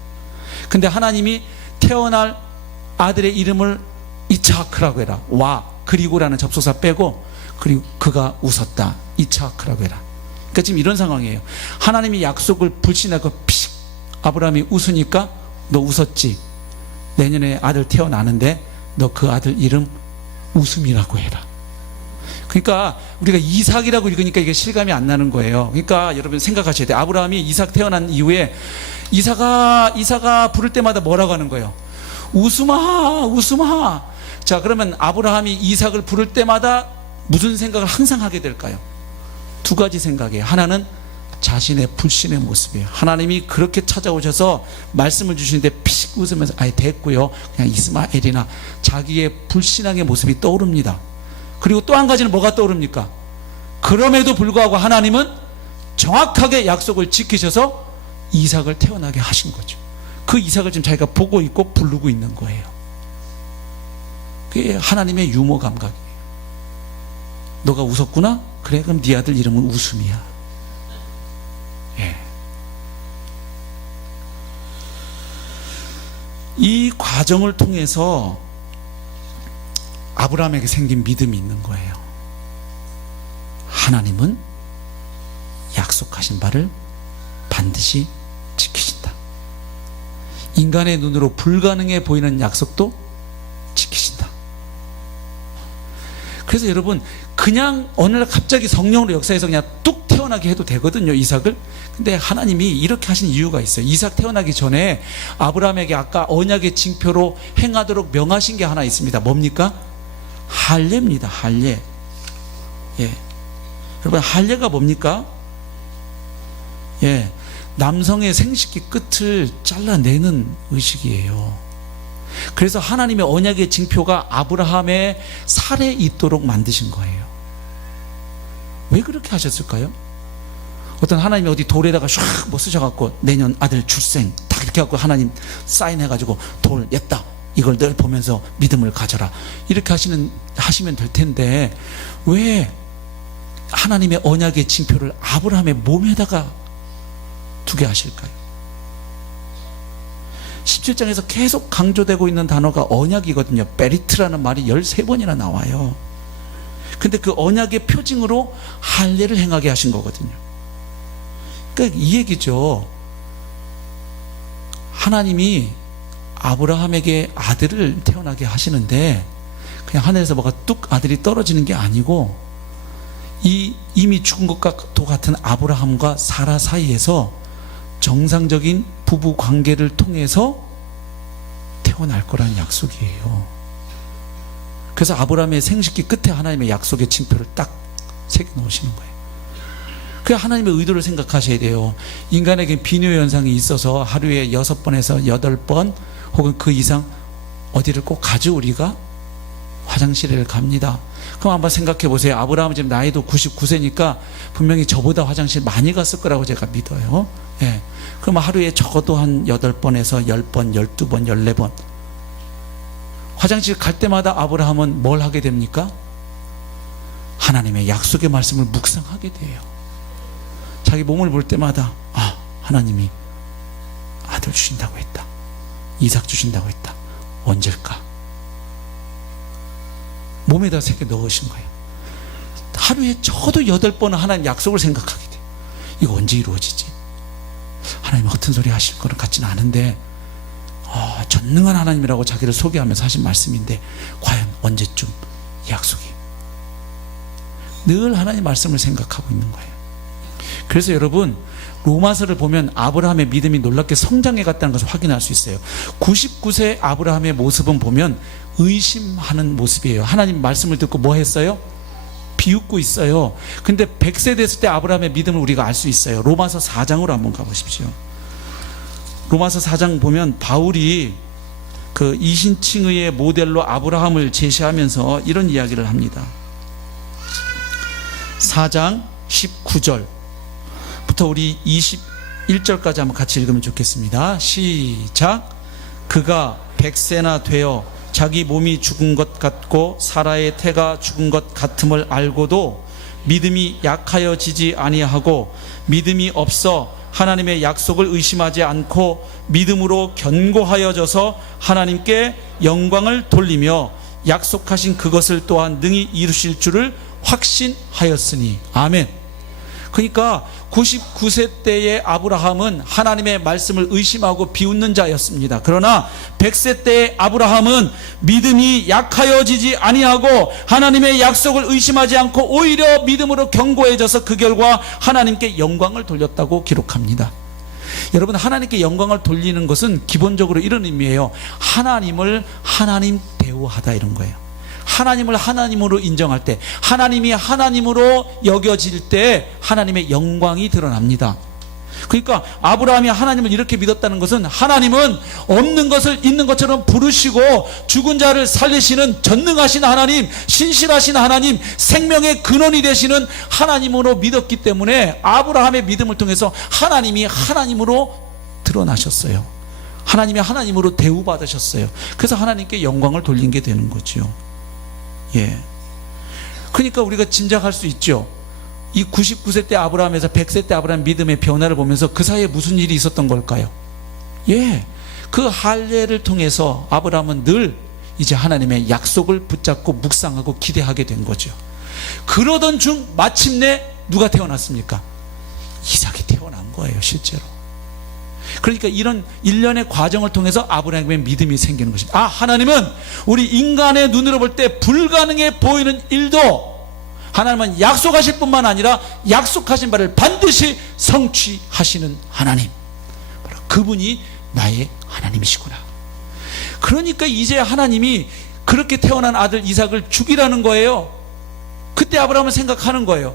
근데 하나님이 태어날 아들의 이름을 이척이라고 해라. 와 그리고라는 접속사 빼고 그리고 그가 웃었다. 이삭이라고 해라. 그러니까 지금 이런 상황이에요. 하나님이 약속을 불신하고 피식 아브라함이 웃으니까 너 웃었지. 내년에 아들 태어나는데 너 그 아들 이름 웃음이라고 해라. 그러니까 우리가 이삭이라고 읽으니까 이게 실감이 안 나는 거예요. 그러니까 여러분 생각하셔야 돼요. 아브라함이 이삭 태어난 이후에 이삭아 부를 때마다 뭐라고 하는 거예요? 웃음아 웃음아. 자 그러면 아브라함이 이삭을 부를 때마다 무슨 생각을 항상 하게 될까요? 2가지 생각이에요. 하나는 자신의 불신의 모습이에요. 하나님이 그렇게 찾아오셔서 말씀을 주시는데 피식 웃으면서 아예 됐고요. 그냥 이스마엘이나 자기의 불신앙의 모습이 떠오릅니다. 그리고 또 한 가지는 뭐가 떠오릅니까? 그럼에도 불구하고 하나님은 정확하게 약속을 지키셔서 이삭을 태어나게 하신 거죠. 그 이삭을 지금 자기가 보고 있고 부르고 있는 거예요. 그게 하나님의 유머 감각이에요. 너가 웃었구나? 그래 그럼 네 아들 이름은 웃음이야. 예. 이 과정을 통해서 아브라함에게 생긴 믿음이 있는 거예요. 하나님은 약속하신 바를 반드시 지키신다. 인간의 눈으로 불가능해 보이는 약속도 지키신다. 그래서 여러분 그냥 어느 날 갑자기 성령으로 역사해서 그냥 뚝 태어나게 해도 되거든요, 이삭을. 근데 하나님이 이렇게 하신 이유가 있어요. 이삭 태어나기 전에 아브라함에게 아까 언약의 징표로 행하도록 명하신 게 하나 있습니다. 뭡니까? 할례입니다. 할례. 예. 여러분 할례가 뭡니까? 예. 남성의 생식기 끝을 잘라내는 의식이에요. 그래서 하나님의 언약의 징표가 아브라함의 살에 있도록 만드신 거예요. 왜 그렇게 하셨을까요? 어떤 하나님이 어디 돌에다가 샥 뭐 쓰셔갖고 내년 아들 출생 딱 이렇게 갖고 하나님 사인해가지고 돌 냈다, 이걸 늘 보면서 믿음을 가져라, 이렇게 하시면 될 텐데 왜 하나님의 언약의 징표를 아브라함의 몸에다가 두게 하실까요? 17장에서 계속 강조되고 있는 단어가 언약이거든요. 베리트라는 말이 13번이나 나와요. 근데 그 언약의 표징으로 할례를 행하게 하신 거거든요. 그러니까 이 얘기죠. 하나님이 아브라함에게 아들을 태어나게 하시는데 그냥 하늘에서 뭐가 뚝 아들이 떨어지는 게 아니고 이미 죽은 것과도 같은 아브라함과 사라 사이에서 정상적인 부부 관계를 통해서 태어날 거라는 약속이에요. 그래서 아브라함의 생식기 끝에 하나님의 약속의 징표를 딱 새겨 놓으시는 거예요. 그 하나님의 의도를 생각하셔야 돼요. 인간에게 비뇨 현상이 있어서 하루에 6번에서 8번 혹은 그 이상 어디를 꼭 가죠. 우리가 화장실에 갑니다. 그럼 한번 생각해 보세요. 아브라함은 지금 나이도 99세니까 분명히 저보다 화장실 많이 갔을 거라고 제가 믿어요. 예. 그럼 하루에 적어도 한 8번에서 10번, 12번, 14번 화장실 갈 때마다 아브라함은 뭘 하게 됩니까? 하나님의 약속의 말씀을 묵상하게 돼요. 자기 몸을 볼 때마다 하나님이 아들 주신다고 했다, 이삭 주신다고 했다, 언제일까? 몸에다 새겨 넣으신 거예요. 하루에 적어도 8번은 하나님 약속을 생각하게 돼요. 이거 언제 이루어지지? 하나님 허튼 소리 하실 거는 같지는 않은데 전능한 하나님이라고 자기를 소개하면서 하신 말씀인데 과연 언제쯤 이 약속이? 늘 하나님 말씀을 생각하고 있는 거예요. 그래서 여러분 로마서를 보면 아브라함의 믿음이 놀랍게 성장해 갔다는 것을 확인할 수 있어요. 99세 아브라함의 모습은 보면 의심하는 모습이에요. 하나님 말씀을 듣고 뭐 했어요? 비웃고 있어요. 근데 100세 됐을 때 아브라함의 믿음을 우리가 알 수 있어요. 로마서 4장으로 한번 가보십시오. 로마서 4장 보면 바울이 그 이신칭의의 모델로 아브라함을 제시하면서 이런 이야기를 합니다. 4장 19절부터 우리 21절까지 한번 같이 읽으면 좋겠습니다. 시작. 그가 100세나 되어 자기 몸이 죽은 것 같고 사라의 태가 죽은 것 같음을 알고도 믿음이 약하여지지 아니하고 믿음이 없어 하나님의 약속을 의심하지 않고 믿음으로 견고하여져서 하나님께 영광을 돌리며 약속하신 그것을 또한 능히 이루실 줄을 확신하였으니. 아멘. 그러니까 99세 때의 아브라함은 하나님의 말씀을 의심하고 비웃는 자였습니다. 그러나 100세 때의 아브라함은 믿음이 약하여지지 아니하고 하나님의 약속을 의심하지 않고 오히려 믿음으로 견고해져서 그 결과 하나님께 영광을 돌렸다고 기록합니다. 여러분, 하나님께 영광을 돌리는 것은 기본적으로 이런 의미예요. 하나님을 하나님 대우하다, 이런 거예요. 하나님을 하나님으로 인정할 때, 하나님이 하나님으로 여겨질 때 하나님의 영광이 드러납니다. 그러니까 아브라함이 하나님을 이렇게 믿었다는 것은 하나님은 없는 것을 있는 것처럼 부르시고 죽은 자를 살리시는 전능하신 하나님, 신실하신 하나님, 생명의 근원이 되시는 하나님으로 믿었기 때문에 아브라함의 믿음을 통해서 하나님이 하나님으로 드러나셨어요. 하나님이 하나님으로 대우받으셨어요. 그래서 하나님께 영광을 돌린 게 되는 거죠. 예. 그러니까 우리가 짐작할 수 있죠. 이 99세 때 아브라함에서 100세 때 아브라함 믿음의 변화를 보면서 그 사이에 무슨 일이 있었던 걸까요? 예. 그 할례를 통해서 아브라함은 늘 이제 하나님의 약속을 붙잡고 묵상하고 기대하게 된 거죠. 그러던 중 마침내 누가 태어났습니까? 이삭이 태어난 거예요, 실제로. 그러니까 이런 일련의 과정을 통해서 아브라함의 믿음이 생기는 것입니다. 하나님은 우리 인간의 눈으로 볼 때 불가능해 보이는 일도 하나님은 약속하실 뿐만 아니라 약속하신 바를 반드시 성취하시는 하나님, 바로 그분이 나의 하나님이시구나. 그러니까 이제 하나님이 그렇게 태어난 아들 이삭을 죽이라는 거예요. 그때 아브라함은 생각하는 거예요.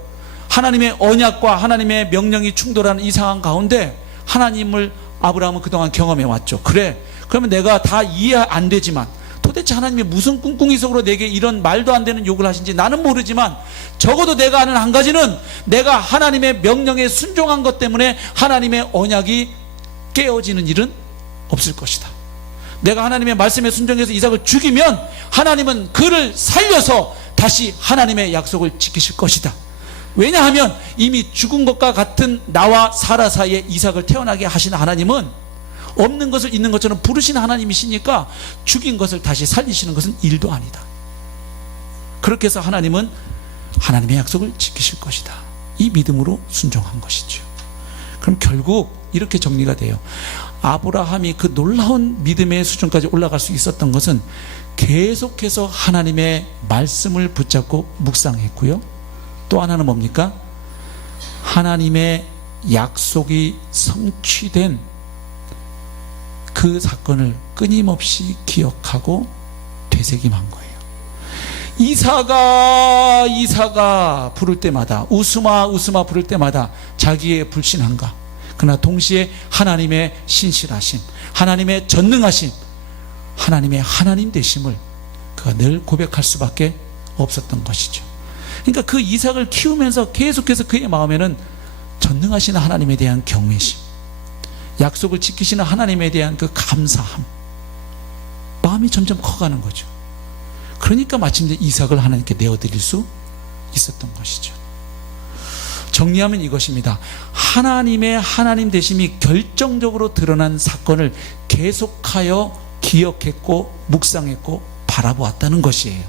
하나님의 언약과 하나님의 명령이 충돌하는 이 상황 가운데 하나님을 아브라함은 그동안 경험해 왔죠. 그래, 그러면 내가 다 이해 안 되지만 도대체 하나님이 무슨 꿍꿍이 속으로 내게 이런 말도 안 되는 욕을 하신지 나는 모르지만 적어도 내가 아는 한 가지는 내가 하나님의 명령에 순종한 것 때문에 하나님의 언약이 깨어지는 일은 없을 것이다. 내가 하나님의 말씀에 순종해서 이삭을 죽이면 하나님은 그를 살려서 다시 하나님의 약속을 지키실 것이다. 왜냐하면 이미 죽은 것과 같은 나와 사라 사이에 이삭을 태어나게 하신 하나님은 없는 것을 있는 것처럼 부르신 하나님이시니까 죽인 것을 다시 살리시는 것은 일도 아니다. 그렇게 해서 하나님은 하나님의 약속을 지키실 것이다. 이 믿음으로 순종한 것이죠. 그럼 결국 이렇게 정리가 돼요. 아브라함이 그 놀라운 믿음의 수준까지 올라갈 수 있었던 것은 계속해서 하나님의 말씀을 붙잡고 묵상했고요. 또 하나는 뭡니까? 하나님의 약속이 성취된 그 사건을 끊임없이 기억하고 되새김한 거예요. 이사가 부를 때마다, 우스마 부를 때마다 자기의 불신함과 그러나 동시에 하나님의 신실하심, 하나님의 전능하심, 하나님의 하나님 되심을 그가 늘 고백할 수밖에 없었던 것이죠. 그러니까 그 이삭을 키우면서 계속해서 그의 마음에는 전능하신 하나님에 대한 경외심, 약속을 지키시는 하나님에 대한 그 감사함, 마음이 점점 커가는 거죠. 그러니까 마침내 이삭을 하나님께 내어드릴 수 있었던 것이죠. 정리하면 이것입니다. 하나님의 하나님 되심이 결정적으로 드러난 사건을 계속하여 기억했고 묵상했고 바라보았다는 것이에요.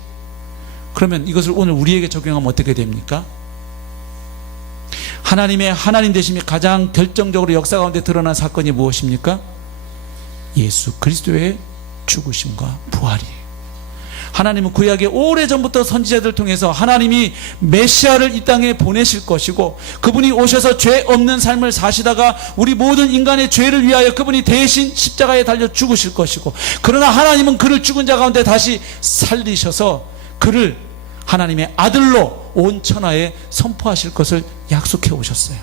그러면 이것을 오늘 우리에게 적용하면 어떻게 됩니까? 하나님의 하나님 되심이 가장 결정적으로 역사 가운데 드러난 사건이 무엇입니까? 예수 그리스도의 죽으심과 부활이에요. 하나님은 구약에 오래전부터 선지자들을 통해서 하나님이 메시아를 이 땅에 보내실 것이고 그분이 오셔서 죄 없는 삶을 사시다가 우리 모든 인간의 죄를 위하여 그분이 대신 십자가에 달려 죽으실 것이고, 그러나 하나님은 그를 죽은 자 가운데 다시 살리셔서 그를 하나님의 아들로 온 천하에 선포하실 것을 약속해 오셨어요.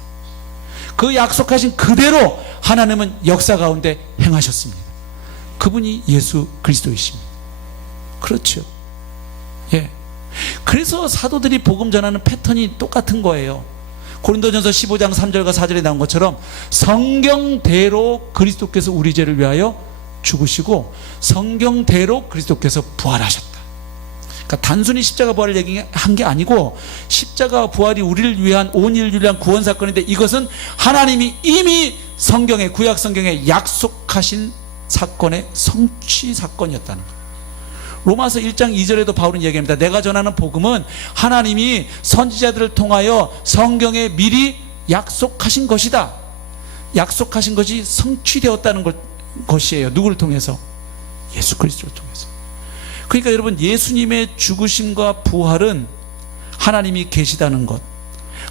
그 약속하신 그대로 하나님은 역사 가운데 행하셨습니다. 그분이 예수 그리스도이십니다. 그렇죠. 예. 그래서 사도들이 복음 전하는 패턴이 똑같은 거예요. 고린도전서 15장 3절과 4절에 나온 것처럼 성경대로 그리스도께서 우리 죄를 위하여 죽으시고 성경대로 그리스도께서 부활하셨다. 그러니까 단순히 십자가 부활을 얘기한 게 아니고 십자가 부활이 우리를 위한 온 인류를 위한 구원 사건인데 이것은 하나님이 이미 성경에, 구약 성경에 약속하신 사건의 성취 사건이었다는 거예요. 로마서 1장 2절에도 바울은 얘기합니다. 내가 전하는 복음은 하나님이 선지자들을 통하여 성경에 미리 약속하신 것이다. 약속하신 것이 성취되었다는 것이에요. 누구를 통해서? 예수 그리스도를 통해서. 그러니까 여러분, 예수님의 죽으심과 부활은 하나님이 계시다는 것,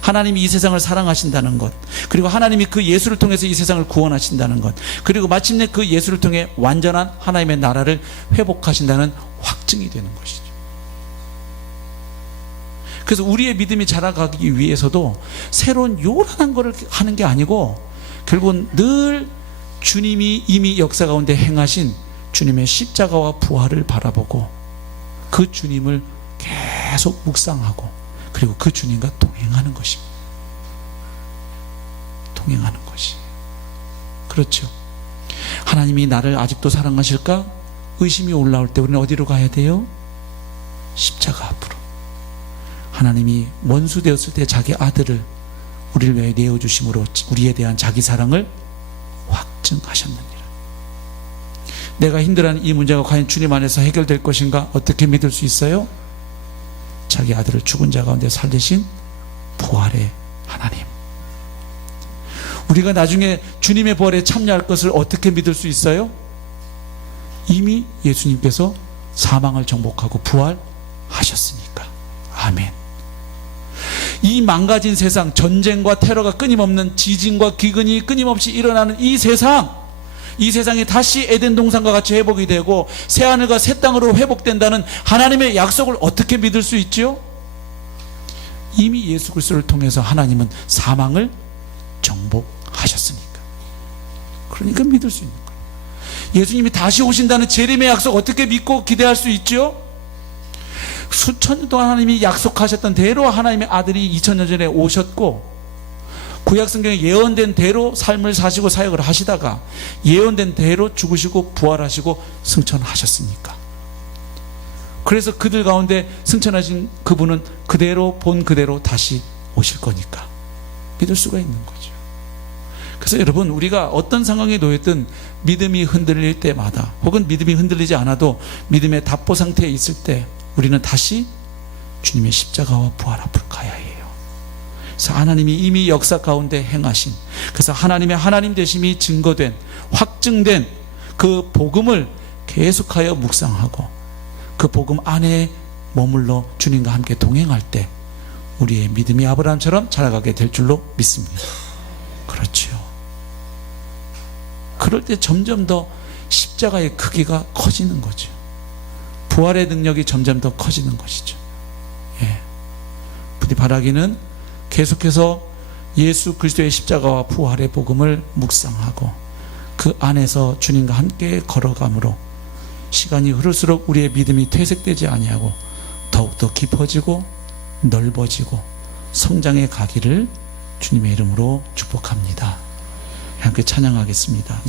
하나님이 이 세상을 사랑하신다는 것, 그리고 하나님이 그 예수를 통해서 이 세상을 구원하신다는 것, 그리고 마침내 그 예수를 통해 완전한 하나님의 나라를 회복하신다는 확증이 되는 것이죠. 그래서 우리의 믿음이 자라가기 위해서도 새로운 요란한 것을 하는 게 아니고 결국은 늘 주님이 이미 역사 가운데 행하신 주님의 십자가와 부활을 바라보고 그 주님을 계속 묵상하고 그리고 그 주님과 동행하는 것입니다. 동행하는 것이. 그렇죠. 하나님이 나를 아직도 사랑하실까? 의심이 올라올 때 우리는 어디로 가야 돼요? 십자가 앞으로. 하나님이 원수 되었을 때 자기 아들을 우리를 위해 내어주심으로 우리에 대한 자기 사랑을 확증하셨느니라. 내가 힘들어하는 이 문제가 과연 주님 안에서 해결될 것인가? 어떻게 믿을 수 있어요? 자기 아들을 죽은 자 가운데 살리신 부활의 하나님. 우리가 나중에 주님의 부활에 참여할 것을 어떻게 믿을 수 있어요? 이미 예수님께서 사망을 정복하고 부활하셨으니까. 아멘. 이 망가진 세상, 전쟁과 테러가 끊임없는, 지진과 기근이 끊임없이 일어나는 이 세상이 다시 에덴 동산과 같이 회복이 되고 새하늘과 새 땅으로 회복된다는 하나님의 약속을 어떻게 믿을 수 있죠? 이미 예수 그리스도를 통해서 하나님은 사망을 정복하셨으니까. 그러니까 믿을 수 있는 거예요. 예수님이 다시 오신다는 재림의 약속 어떻게 믿고 기대할 수 있죠? 수천 년 동안 하나님이 약속하셨던 대로 하나님의 아들이 2000년 전에 오셨고, 구약성경에 예언된 대로 삶을 사시고 사역을 하시다가 예언된 대로 죽으시고 부활하시고 승천하셨으니까. 그래서 그들 가운데 승천하신 그분은 그대로 본 그대로 다시 오실 거니까 믿을 수가 있는 거죠. 그래서 여러분, 우리가 어떤 상황에 놓였든 믿음이 흔들릴 때마다, 혹은 믿음이 흔들리지 않아도 믿음의 답보 상태에 있을 때 우리는 다시 주님의 십자가와 부활 앞으로 가야 해요. 그래서 하나님이 이미 역사 가운데 행하신, 그래서 하나님의 하나님 되심이 증거된, 확증된 그 복음을 계속하여 묵상하고 그 복음 안에 머물러 주님과 함께 동행할 때 우리의 믿음이 아브라함처럼 자라가게 될 줄로 믿습니다. 그렇죠. 그럴 때 점점 더 십자가의 크기가 커지는 거죠. 부활의 능력이 점점 더 커지는 것이죠. 예. 부디 바라기는 계속해서 예수 그리스도의 십자가와 부활의 복음을 묵상하고 그 안에서 주님과 함께 걸어감으로 시간이 흐를수록 우리의 믿음이 퇴색되지 아니하고 더욱더 깊어지고 넓어지고 성장해 가기를 주님의 이름으로 축복합니다. 함께 찬양하겠습니다.